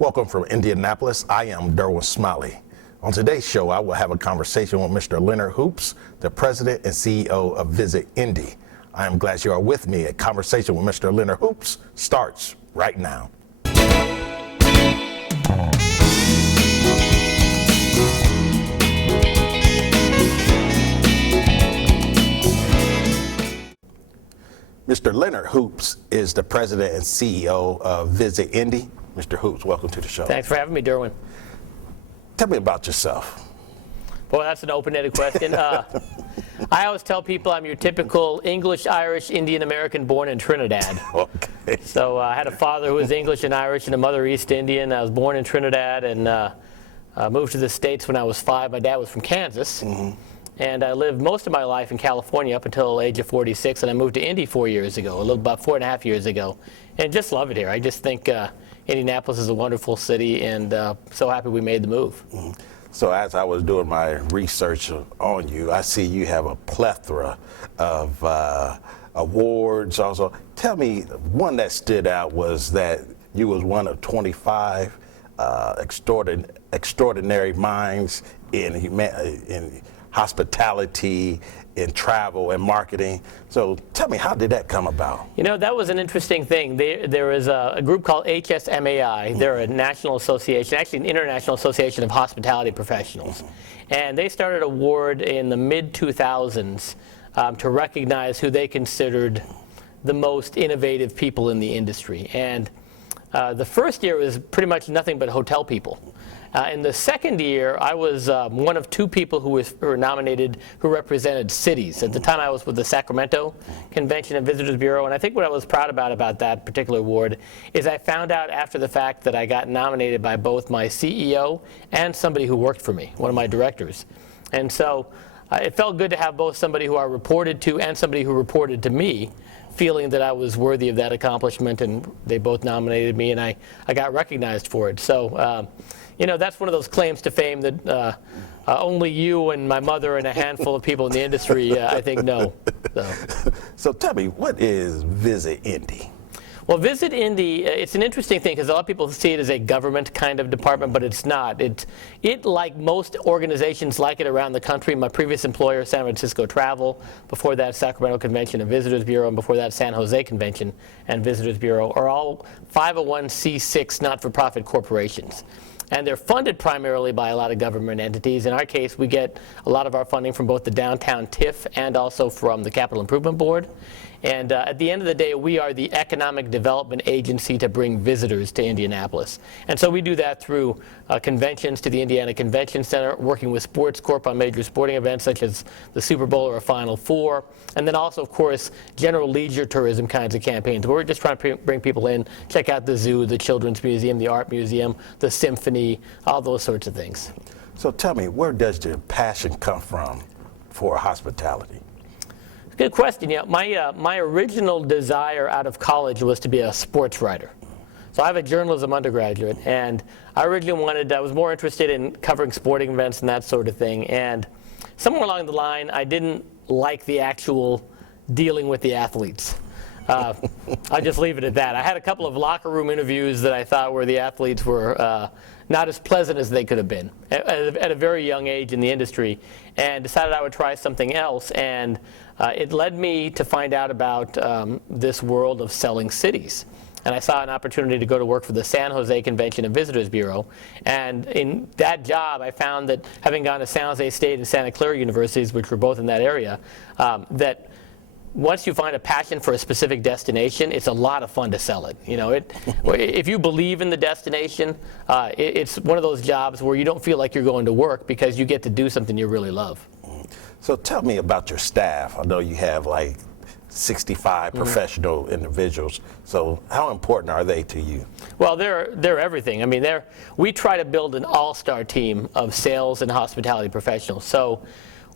Welcome from Indianapolis. I am Derwin Smiley. On today's show, I will have a conversation with Mr. Leonard Hoops, the president and CEO of Visit Indy. I am glad you are with me. A conversation with Mr. Leonard Hoops starts right now. Mr. Leonard Hoops is the president and CEO of Visit Indy. Mr. Hoops, welcome to the show. Thanks for having me, Derwin. Tell me about yourself. Boy, that's an open-ended question. I always tell people I'm your typical English, Irish, Indian American born in Trinidad. Okay. So I had a father who was English and Irish and a mother East Indian. I was born in Trinidad and moved to the States when I was 5. My dad was from Kansas. Mm-hmm. And I lived most of my life in California up until the age of 46, and I moved to Indy 4 years ago, about 4.5 years ago, and just love it here. I just think Indianapolis is a wonderful city, and so happy we made the move. Mm-hmm. So as I was doing my research on you, I see you have a plethora of awards also. Tell me, one that stood out was that you was one of 25 extraordinary minds in hospitality, in travel and marketing. So tell me, how did that come about? You know, that was an interesting thing. There is a group called HSMAI. They're a national association, actually an international association of hospitality professionals. And they started an award in the mid-2000s to recognize who they considered the most innovative people in the industry. And the first year was pretty much nothing but hotel people. In the second year, I was one of 2 people who were nominated who represented cities. At the time, I was with the Sacramento Convention and Visitors Bureau, and I think what I was proud about that particular award is I found out after the fact that I got nominated by both my CEO and somebody who worked for me, one of my directors. And so it felt good to have both somebody who I reported to and somebody who reported to me, feeling that I was worthy of that accomplishment, and they both nominated me, and I got recognized for it. So, you know, that's one of those claims to fame that only you and my mother and a handful of people in the industry, I think, know. So tell me, what is Visit Indy? Well, Visit Indy, it's an interesting thing because a lot of people see it as a government kind of department, but it's not. It, like most organizations like it around the country, my previous employer, San Francisco Travel, before that Sacramento Convention and Visitors Bureau, and before that San Jose Convention and Visitors Bureau, are all 501c6 not-for-profit corporations. And they're funded primarily by a lot of government entities. In our case, we get a lot of our funding from both the downtown TIF and also from the Capital Improvement Board. And at the end of the day, we are the economic development agency to bring visitors to Indianapolis. And so we do that through conventions to the Indiana Convention Center, working with Sports Corp on major sporting events such as the Super Bowl or a Final Four, and then also, of course, general leisure tourism kinds of campaigns where we're just trying to bring people in, check out the zoo, the Children's Museum, the Art Museum, the Symphony, all those sorts of things. So tell me, where does your passion come from for hospitality? Good question. Yeah, my original desire out of college was to be a sports writer. So I have a journalism undergraduate, and I was more interested in covering sporting events and that sort of thing. And somewhere along the line, I didn't like the actual dealing with the athletes. I'll just leave it at that. I had a couple of locker room interviews that I thought where the athletes were not as pleasant as they could have been at a very young age in the industry, and decided I would try something else. And it led me to find out about this world of selling cities. And I saw an opportunity to go to work for the San Jose Convention and Visitors Bureau. And in that job, I found that having gone to San Jose State and Santa Clara universities, which were both in that area, that once you find a passion for a specific destination, it's a lot of fun to sell it. You know, if you believe in the destination, it's one of those jobs where you don't feel like you're going to work because you get to do something you really love. So tell me about your staff. I know you have like 65 professional individuals. So how important are they to you? Well, they're everything. I mean, we try to build an all-star team of sales and hospitality professionals. So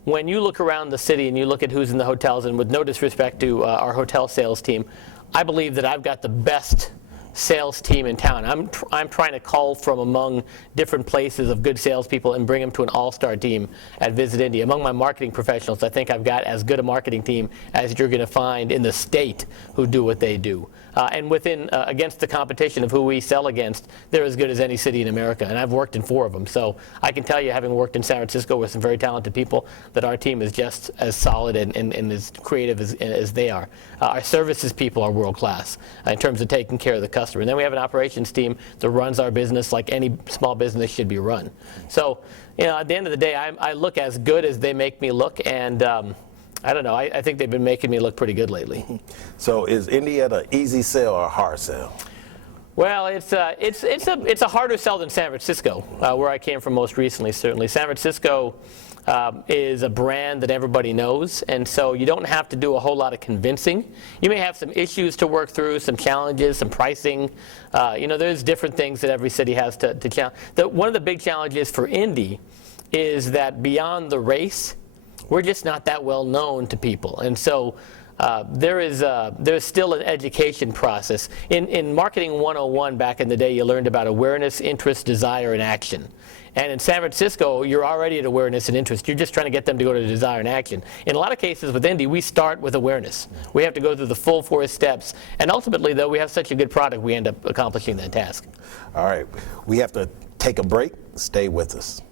when you look around the city and you look at who's in the hotels, and with no disrespect to our hotel sales team, I believe that I've got the best sales team in town. I'm trying to cull from among different places of good salespeople and bring them to an all-star team at Visit Indy. Among my marketing professionals, I think I've got as good a marketing team as you're going to find in the state who do what they do. and within against the competition of who we sell against, they're as good as any city in America. And I've worked in 4 of them, so I can tell you, having worked in San Francisco with some very talented people, that our team is just as solid and as creative as they are. Our services people are world class in terms of taking care of the customer. And then we have an operations team that runs our business like any small business should be run. So, at the end of the day, I look as good as they make me look, and I don't know. I think they've been making me look pretty good lately. So is Indy an easy sell or a hard sell? Well, it's a harder sell than San Francisco, where I came from most recently. Certainly, San Francisco is a brand that everybody knows, and so you don't have to do a whole lot of convincing. You may have some issues to work through, some challenges, some pricing. There's different things that every city has to challenge. One of the big challenges for Indy is that beyond the race, we're just not that well known to people, and so there's still an education process. In Marketing 101 back in the day, you learned about awareness, interest, desire, and action. And in San Francisco, you're already at awareness and interest. You're just trying to get them to go to desire and action. In a lot of cases with Indy, we start with awareness. We have to go through the full 4 steps. And ultimately, though, we have such a good product, we end up accomplishing that task. All right. We have to take a break. Stay with us.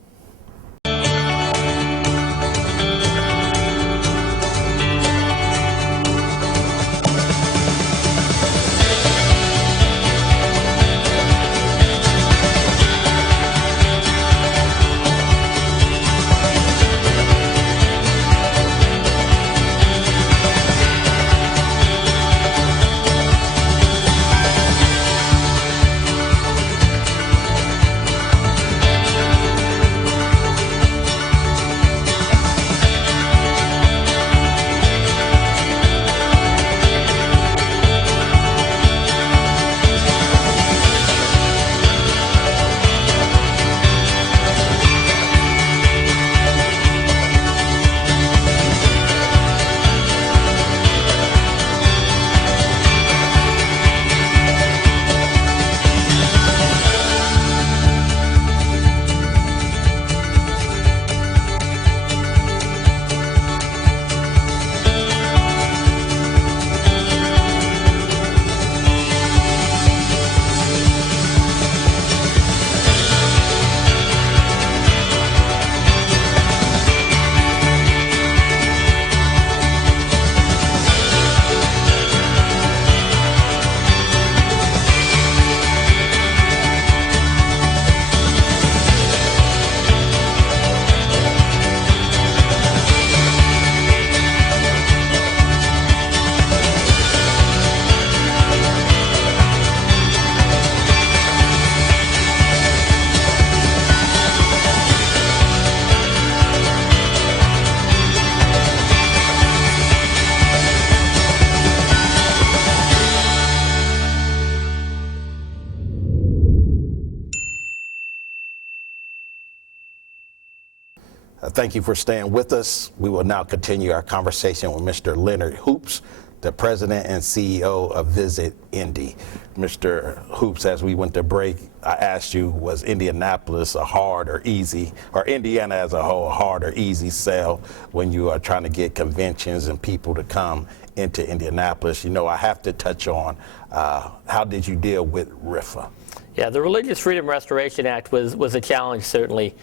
Thank you for staying with us. We will now continue our conversation with Mr. Leonard Hoops, the president and CEO of Visit Indy. Mr. Hoops, as we went to break, I asked you, was Indianapolis a hard or easy, or Indiana as a whole, a hard or easy sell when you are trying to get conventions and people to come into Indianapolis? I have to touch on how did you deal with RFRA? Yeah, the Religious Freedom Restoration Act was a challenge, certainly.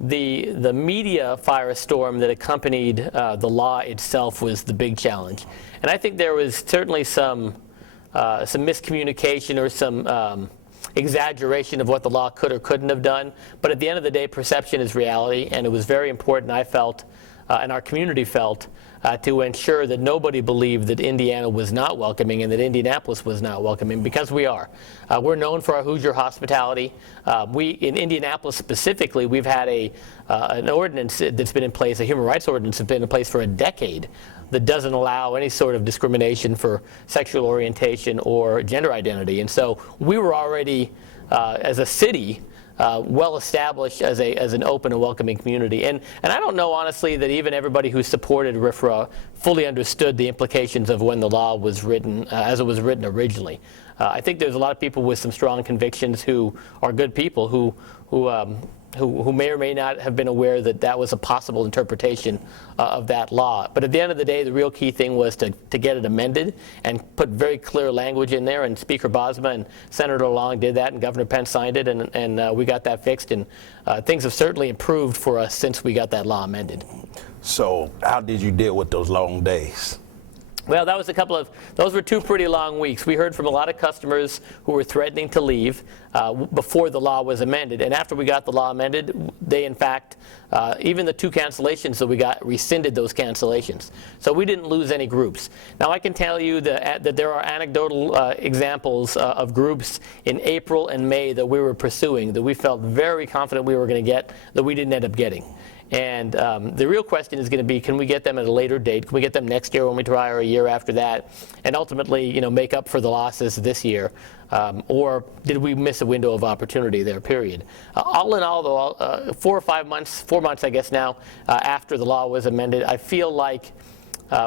The media firestorm that accompanied the law itself was the big challenge. And I think there was certainly some miscommunication or some exaggeration of what the law could or couldn't have done. But at the end of the day, perception is reality, and it was very important, I felt, and our community felt, to ensure that nobody believed that Indiana was not welcoming and that Indianapolis was not welcoming, because we are. We're known for our Hoosier hospitality. In Indianapolis specifically, we've had an ordinance that's been in place, a human rights ordinance that's been in place for a decade, that doesn't allow any sort of discrimination for sexual orientation or gender identity. And so we were already, as a city, well established as an open and welcoming community. And I don't know, honestly, that even everybody who supported RFRA fully understood the implications of when the law was written, as it was written originally. I think there's a lot of people with some strong convictions who are good people who who may or may not have been aware that that was a possible interpretation of that law. But at the end of the day, the real key thing was to get it amended and put very clear language in there, and Speaker Bosma and Senator Long did that, and Governor Pence signed it, and we got that fixed, and things have certainly improved for us since we got that law amended. So how did you deal with those long days? Well, those were 2 pretty long weeks. We heard from a lot of customers who were threatening to leave before the law was amended. And after we got the law amended, they, in fact, even the 2 cancellations that we got, rescinded those cancellations. So we didn't lose any groups. Now, I can tell you that there are anecdotal examples of groups in April and May that we were pursuing that we felt very confident we were going to get that we didn't end up getting. And the real question is going to be, can we get them at a later date? Can we get them next year when we try, or a year after that? And ultimately, make up for the losses this year. Or did we miss a window of opportunity there, period? All in all, though, 4 months, I guess now, after the law was amended, I feel like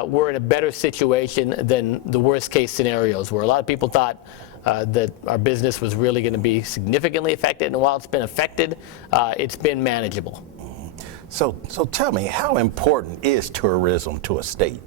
we're in a better situation than the worst case scenarios, where a lot of people thought that our business was really going to be significantly affected. And while it's been affected, it's been manageable. So tell me, how important is tourism to a state?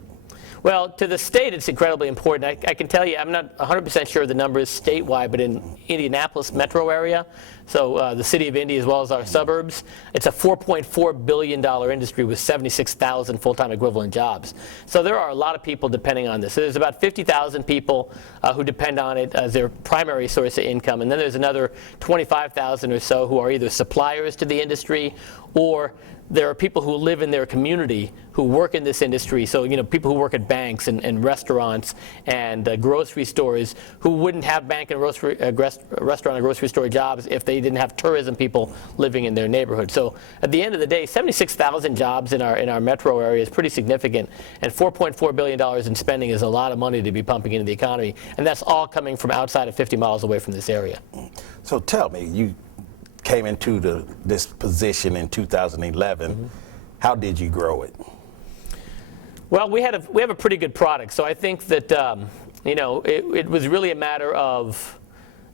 Well, to the state, it's incredibly important. I can tell you, I'm not 100% sure of the numbers statewide, but in Indianapolis metro area, so the city of Indy as well as our suburbs, it's a $4.4 billion industry with 76,000 full-time equivalent jobs. So there are a lot of people depending on this. So there's about 50,000 people who depend on it as their primary source of income, and then there's another 25,000 or so who are either suppliers to the industry, or there are people who live in their community who work in this industry. So, people who work at banks and restaurants and grocery stores who wouldn't have bank and restaurant and grocery store jobs if they didn't have tourism people living in their neighborhood. So at the end of the day, 76,000 jobs in our metro area is pretty significant, and $4.4 billion in spending is a lot of money to be pumping into the economy, and that's all coming from outside of 50 miles away from this area. So tell me, you came into this position in 2011. Mm-hmm. How did you grow it? Well, we have a pretty good product, so I think that it was really a matter of,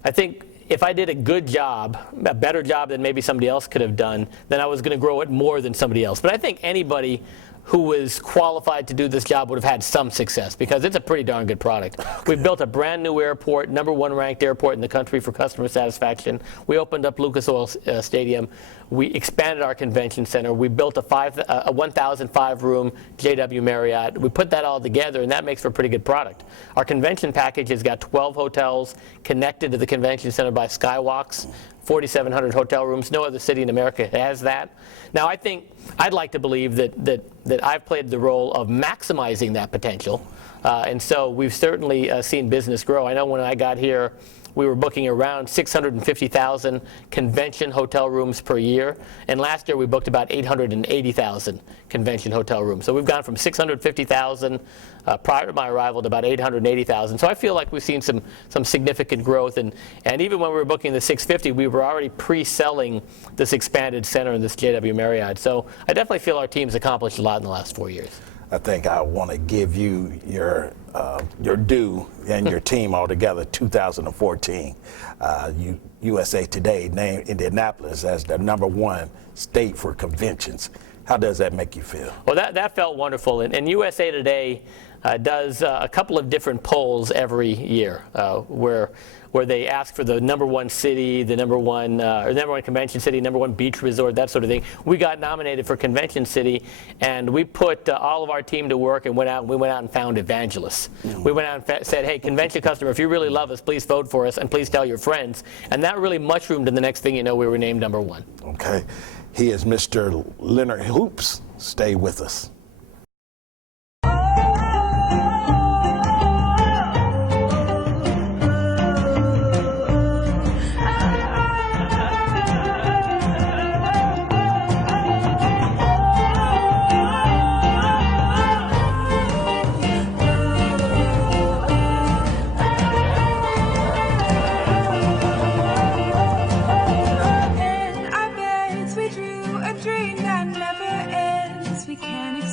I think if I did a good job, a better job than maybe somebody else could have done, then I was going to grow it more than somebody else. But I think anybody who was qualified to do this job would have had some success, because it's a pretty darn good product. We've built a brand new airport, #1 ranked airport in the country for customer satisfaction. We opened up Lucas Oil Stadium. We expanded our convention center. We built a 1,005-room JW Marriott. We put that all together, and that makes for a pretty good product. Our convention package has got 12 hotels connected to the convention center by skywalks, 4,700 hotel rooms. No other city in America has that. Now, I'd like to believe that I've played the role of maximizing that potential, and so we've certainly seen business grow. I know when I got here, we were booking around 650,000 convention hotel rooms per year, and last year we booked about 880,000 convention hotel rooms. So we've gone from 650,000 prior to my arrival to about 880,000. So I feel like we've seen some significant growth, and even when we were booking the 650, we were already pre-selling this expanded center in this JW Marriott. So I definitely feel our team's accomplished a lot in the last 4 years. I think I want to give you your due and your team altogether. 2014, USA Today named Indianapolis as the #1 state for conventions. How does that make you feel? Well, that felt wonderful, and USA Today does a couple of different polls every year where they ask for the #1 city, the #1 convention city, #1 beach resort, that sort of thing. We got nominated for convention city, and we put all of our team to work and went out and found evangelists. Mm-hmm. We went out and said, hey, convention customer, if you really love us, please vote for us, and please tell your friends. And that really mushroomed, and the next thing you know, we were named #1. Okay. He is Mr. Leonard Hoops. Stay with us. In our beds we drew a dream that never ends. We can't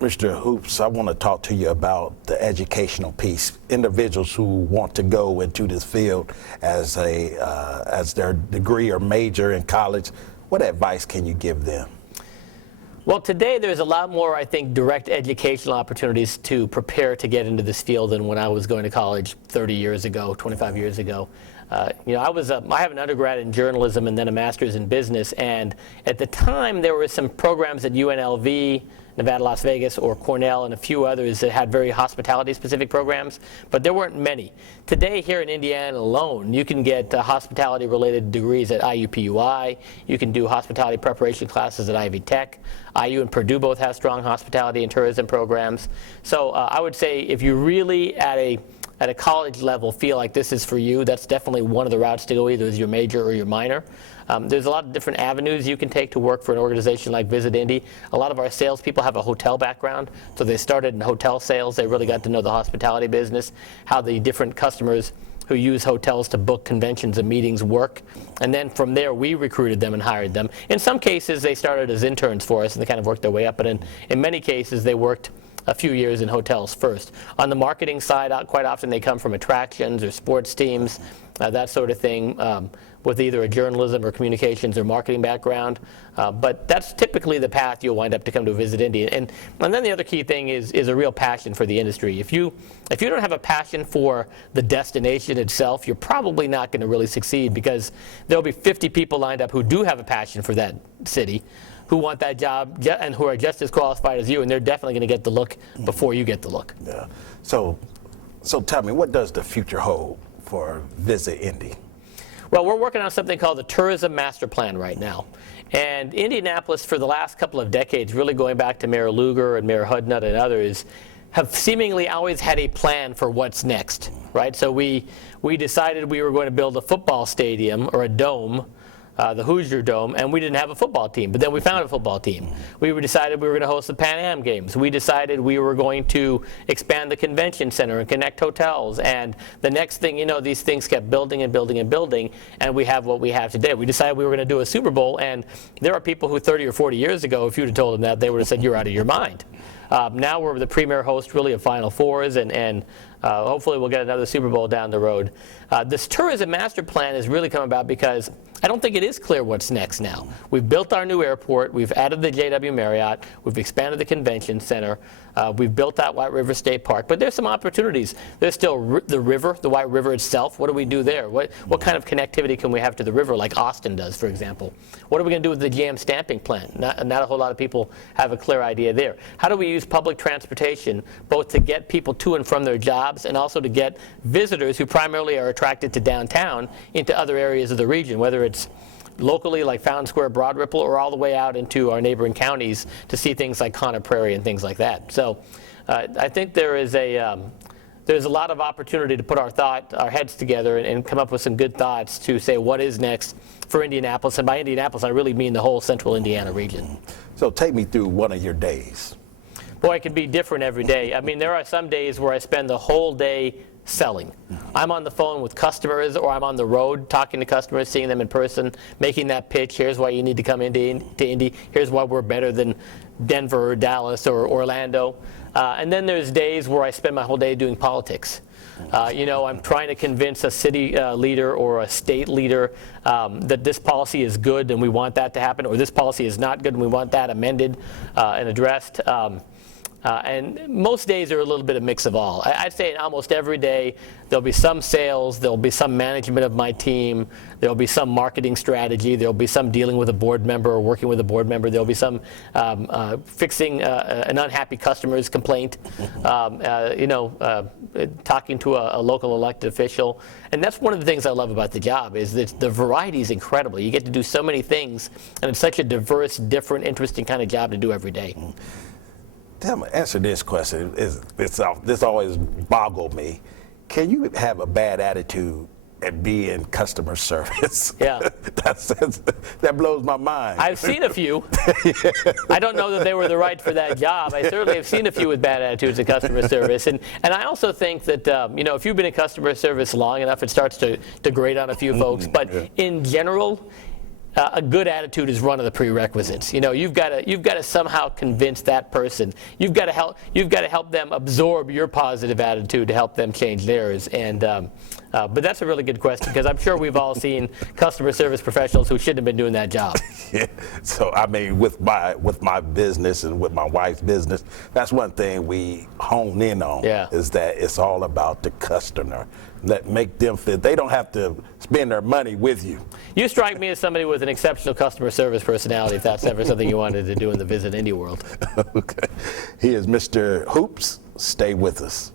Mr. Hoops, I want to talk to you about the educational piece. Individuals who want to go into this field as their degree or major in college, what advice can you give them? Well, today there's a lot more, I think, direct educational opportunities to prepare to get into this field than when I was going to college 30 years ago, 25 years ago. I have an undergrad in journalism and then a master's in business, and at the time there were some programs at UNLV, Nevada, Las Vegas, or Cornell, and a few others that had very hospitality-specific programs, but there weren't many. Today, here in Indiana alone, you can get hospitality-related degrees at IUPUI. You can do hospitality preparation classes at Ivy Tech. IU and Purdue both have strong hospitality and tourism programs. So I would say if you really at a college level feel like this is for you, that's definitely one of the routes to go, either as your major or your minor. There's a lot of different avenues you can take to work for an organization like Visit Indy. A lot of our salespeople have a hotel background, so they started in hotel sales. They really got to know the hospitality business, how the different customers who use hotels to book conventions and meetings work. And then from there, we recruited them and hired them. In some cases, they started as interns for us, and they kind of worked their way up. But in many cases, they worked a few years in hotels first. On the marketing side, quite often they come from attractions or sports teams, that sort of thing, with either a journalism or communications or marketing background. But that's typically the path you'll wind up to come to Visit Indy. And then the other key thing is a real passion for the industry. If you don't have a passion for the destination itself, you're probably not going to really succeed, because there'll be 50 people lined up who do have a passion for that city, who want that job and who are just as qualified as you, and they're definitely going to get the look before you get the look. Yeah. So tell me, what does the future hold for Visit Indy? Well, we're working on something called the Tourism Master Plan right now. And Indianapolis, for the last couple of decades, really going back to Mayor Lugar and Mayor Hudnut and others, have seemingly always had a plan for what's next, right? So we decided we were going to build a football stadium or a dome, the Hoosier Dome, and we didn't have a football team, but then we found a football team. We decided we were going to host the Pan Am Games. We decided we were going to expand the convention center and connect hotels, and the next thing you know, these things kept building and building and building, and we have what we have today. We decided we were going to do a Super Bowl, and there are people who 30 or 40 years ago, if you'd have told them that, they would have said, you're out of your mind. Now we're the premier host, really, of Final Fours, and hopefully we'll get another Super Bowl down the road. This Tourism Master Plan has really come about because I don't think it is clear what's next now. We've built our new airport. We've added the JW Marriott. We've expanded the convention center. We've built that White River State Park. But there's some opportunities. There's still the river, the White River itself. What do we do there? What kind of connectivity can we have to the river, like Austin does, for example? What are we going to do with the GM stamping plant? Not a whole lot of people have a clear idea there. How do we use public transportation, both to get people to and from their jobs and also to get visitors who primarily are attracted to downtown into other areas of the region, whether it's locally like Fountain Square, Broad Ripple, or all the way out into our neighboring counties to see things like Connor Prairie and things like that. So I think there's a lot of opportunity to put our heads together and come up with some good thoughts to say what is next for Indianapolis. And by Indianapolis, I really mean the whole central Indiana region. So take me through one of your days. Boy, it can be different every day. I mean, there are some days where I spend the whole day selling. I'm on the phone with customers, or I'm on the road talking to customers, seeing them in person, making that pitch. Here's why you need to come into Indy. Here's why we're better than Denver or Dallas or Orlando. And then there's days where I spend my whole day doing politics. I'm trying to convince a city leader or a state leader that this policy is good and we want that to happen, or this policy is not good and we want that amended and addressed. And most days are a little bit of mix of all. I'd say almost every day there'll be some sales, there'll be some management of my team, there'll be some marketing strategy, there'll be some dealing with a board member or working with a board member, there'll be some fixing an unhappy customer's complaint, talking to a local elected official. And that's one of the things I love about the job, is that the variety is incredible. You get to do so many things, and it's such a diverse, different, interesting kind of job to do every day. Tell me, answer this question. This always boggled me. Can you have a bad attitude and be in customer service? Yeah. That blows my mind. I've seen a few. I don't know that they were the right for that job. I certainly have seen a few with bad attitudes in customer service. And I also think that, if you've been in customer service long enough, it starts to grate on a few folks. But in general, a good attitude is one of the prerequisites. You know, you've got to somehow convince that person. You've got to help them absorb your positive attitude to help them change theirs. And but that's a really good question, because I'm sure we've all seen customer service professionals who shouldn't have been doing that job. Yeah. So I mean, with my business and with my wife's business, that's one thing we hone in on. Yeah. Is that it's all about the customer. Make them feel they don't have to spend their money with you. You strike me as somebody with an exceptional customer service personality, if that's ever something you wanted to do in the Visit Indy world. Okay. He is Mr. Hoops. Stay with us.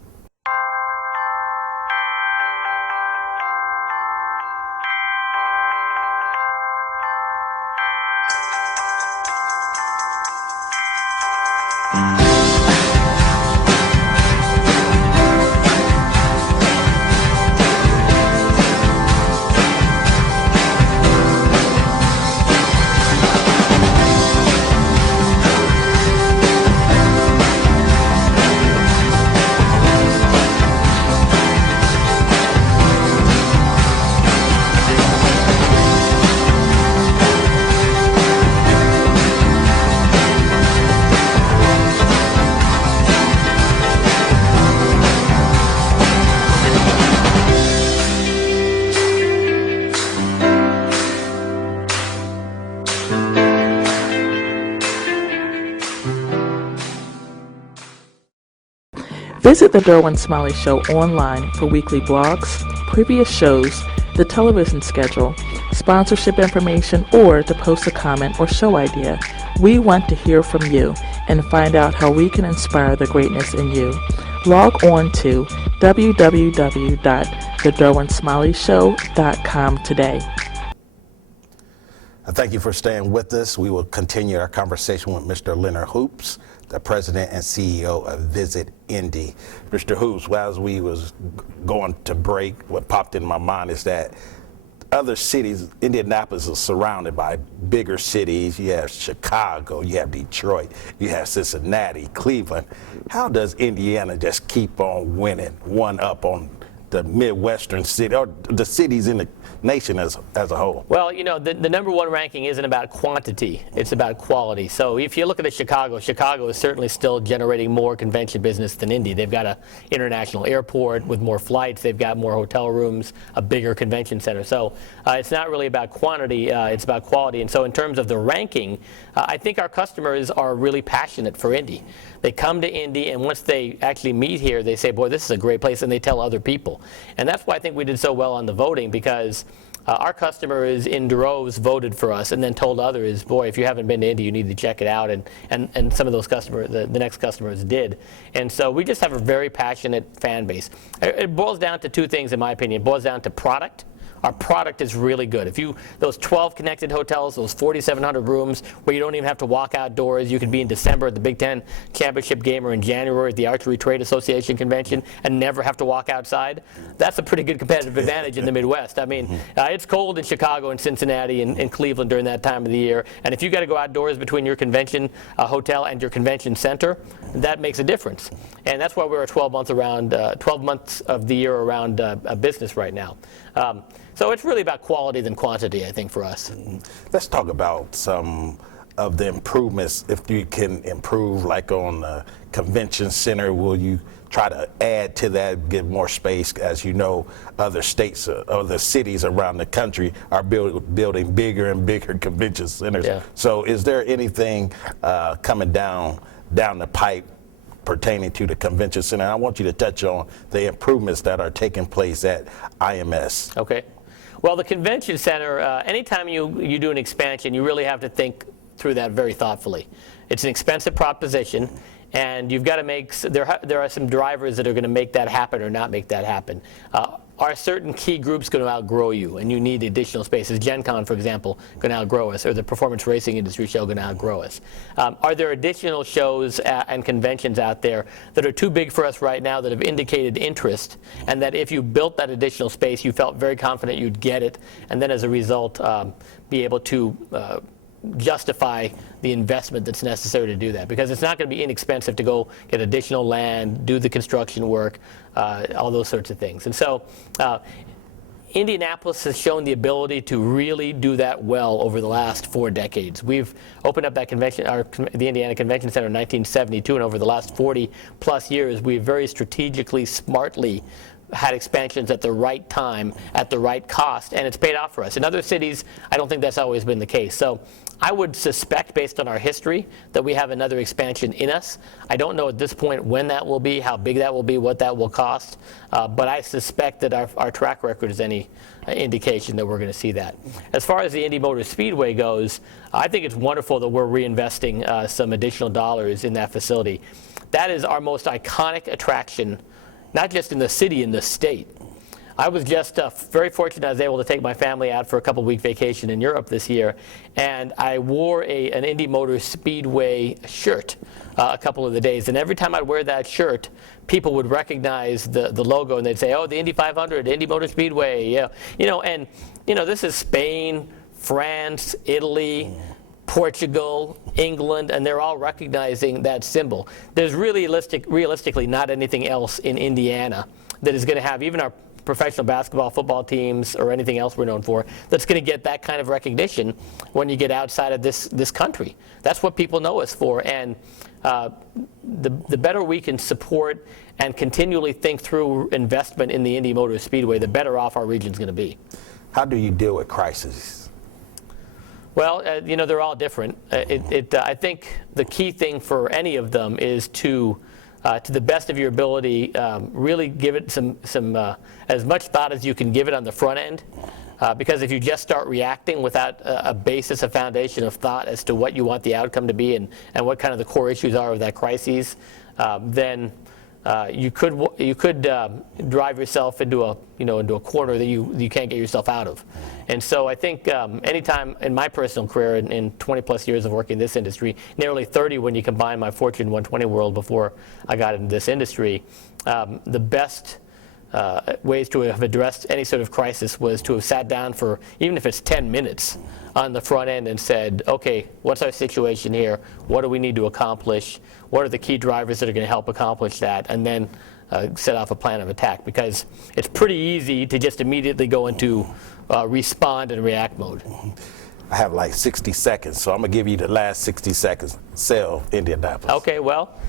Visit the Derwin Smiley Show online for weekly blogs, previous shows, the television schedule, sponsorship information, or to post a comment or show idea. We want to hear from you and find out how we can inspire the greatness in you. Log on to www.thederwinsmileyshow.com today. Thank you for staying with us. We will continue our conversation with Mr. Leonard Hoops, the president and CEO of Visit Indy. Mr. Hoops, as we was going to break, what popped in my mind is that other cities, Indianapolis is surrounded by bigger cities. You have Chicago, you have Detroit, you have Cincinnati, Cleveland. How does Indiana just keep on winning, one up on the Midwestern city, or the cities in the nation as a whole? Well, you know, the number one ranking isn't about quantity, it's about quality. So if you look at Chicago is certainly still generating more convention business than Indy. They've got an international airport with more flights, they've got more hotel rooms, a bigger convention center. So it's not really about quantity, it's about quality. And so in terms of the ranking, I think our customers are really passionate for Indy. They come to Indy, and once they actually meet here, they say, boy, this is a great place, and they tell other people. And that's why I think we did so well on the voting, because our customers in droves voted for us and then told others, boy, if you haven't been to Indy, you need to check it out. And some of those customers, the next customers did. And so we just have a very passionate fan base. It boils down to two things, in my opinion. It boils down to product. Our product is really good. Those 12 connected hotels, those 4,700 rooms where you don't even have to walk outdoors, you could be in December at the Big Ten Championship game or in January at the Archery Trade Association convention and never have to walk outside. That's a pretty good competitive advantage in the Midwest. I mean, it's cold in Chicago and Cincinnati and Cleveland during that time of the year. And if you got to go outdoors between your convention hotel and your convention center, that makes a difference. And that's why we're a 12 months of the year around business right now. So it's really about quality than quantity, I think, for us. Let's talk about some of the improvements. If you can improve, like on the convention center, will you try to add to that, give more space? As you know, other states, other cities around the country are building bigger and bigger convention centers. Yeah. So is there anything coming down the pipe pertaining to the convention center? I want you to touch on the improvements that are taking place at IMS. Okay. Well, the convention center, anytime you do an expansion, you really have to think through that very thoughtfully. It's an expensive proposition, and you've got to there are some drivers that are going to make that happen or not make that happen. Are certain key groups going to outgrow you, and you need additional spaces? Gen Con, for example, going to outgrow us, or the Performance Racing Industry Show going to outgrow us? Are there additional shows and conventions out there that are too big for us right now that have indicated interest, and that if you built that additional space, you felt very confident you'd get it, and then as a result, be able to justify the investment that's necessary to do that? Because it's not going to be inexpensive to go get additional land, do the construction work, all those sorts of things. And so Indianapolis has shown the ability to really do that well over the last 4 decades. We've opened up that convention, the Indiana Convention Center in 1972, and over the last 40 plus years, we've very strategically, smartly had expansions at the right time, at the right cost, and it's paid off for us. In other cities, I don't think that's always been the case. So I would suspect, based on our history, that we have another expansion in us. I don't know at this point when that will be, how big that will be, what that will cost, but I suspect that our track record is any indication that we're going to see that. As far as the Indy Motor Speedway goes, I think it's wonderful that we're reinvesting some additional dollars in that facility. That is our most iconic attraction, not just in the city, in the state. I was just very fortunate I was able to take my family out for a couple-week vacation in Europe this year, and I wore an Indy Motor Speedway shirt a couple of the days. And every time I'd wear that shirt, people would recognize the logo, and they'd say, "Oh, the Indy 500, Indy Motor Speedway." Yeah, this is Spain, France, Italy, Portugal, England, and they're all recognizing that symbol. There's realistically not anything else in Indiana that is going to have, even our professional basketball, football teams, or anything else we're known for, that's going to get that kind of recognition when you get outside of this country. That's what people know us for, and the better we can support and continually think through investment in the Indy Motor Speedway, the better off our region's going to be. How do you deal with crises? Well, they're all different. I think the key thing for any of them is to the best of your ability, really give it some as much thought as you can give it on the front end. Because if you just start reacting without a basis, a foundation of thought as to what you want the outcome to be and what kind of the core issues are of that crisis, then you could drive yourself into a corner that you can't get yourself out of. And so I think anytime in my personal career, in 20 plus years of working in this industry, nearly 30 when you combine my Fortune 120 world before I got into this industry, the best ways to have addressed any sort of crisis was to have sat down for, even if it's 10 minutes, on the front end and said, okay, what's our situation here? What do we need to accomplish? What are the key drivers that are going to help accomplish that? And then set off a plan of attack, because it's pretty easy to just immediately go into respond and react mode. I have like 60 seconds, so I'm going to give you the last 60 seconds. Sell Indianapolis. Okay, well,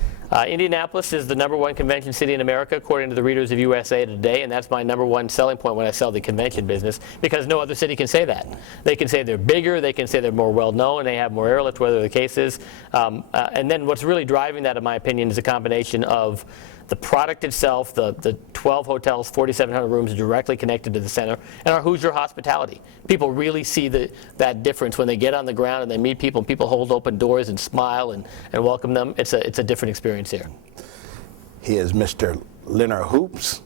Indianapolis is the #1 convention city in America, according to the readers of USA Today, and that's my #1 selling point when I sell the convention business, because no other city can say that. They can say they're bigger, they can say they're more well-known, they have more airlift, whatever the case is. And then what's really driving that, in my opinion, is a combination of the product itself, the 12 hotels, 4,700 rooms directly connected to the center, and our Hoosier hospitality. People really see that difference when they get on the ground and they meet people, and people hold open doors and smile and welcome them. It's a different experience here. He is Mr. Leonard Hoops,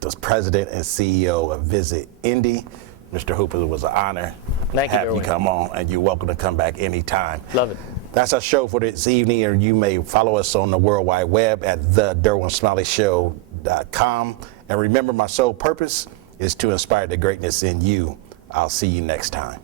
the president and CEO of Visit Indy. Mr. Hooper, it was an honor to have you come on, and you're welcome to come back anytime. Love it. That's our show for this evening, and you may follow us on the World Wide Web at thederwinsmiley.com. And remember, my sole purpose is to inspire the greatness in you. I'll see you next time.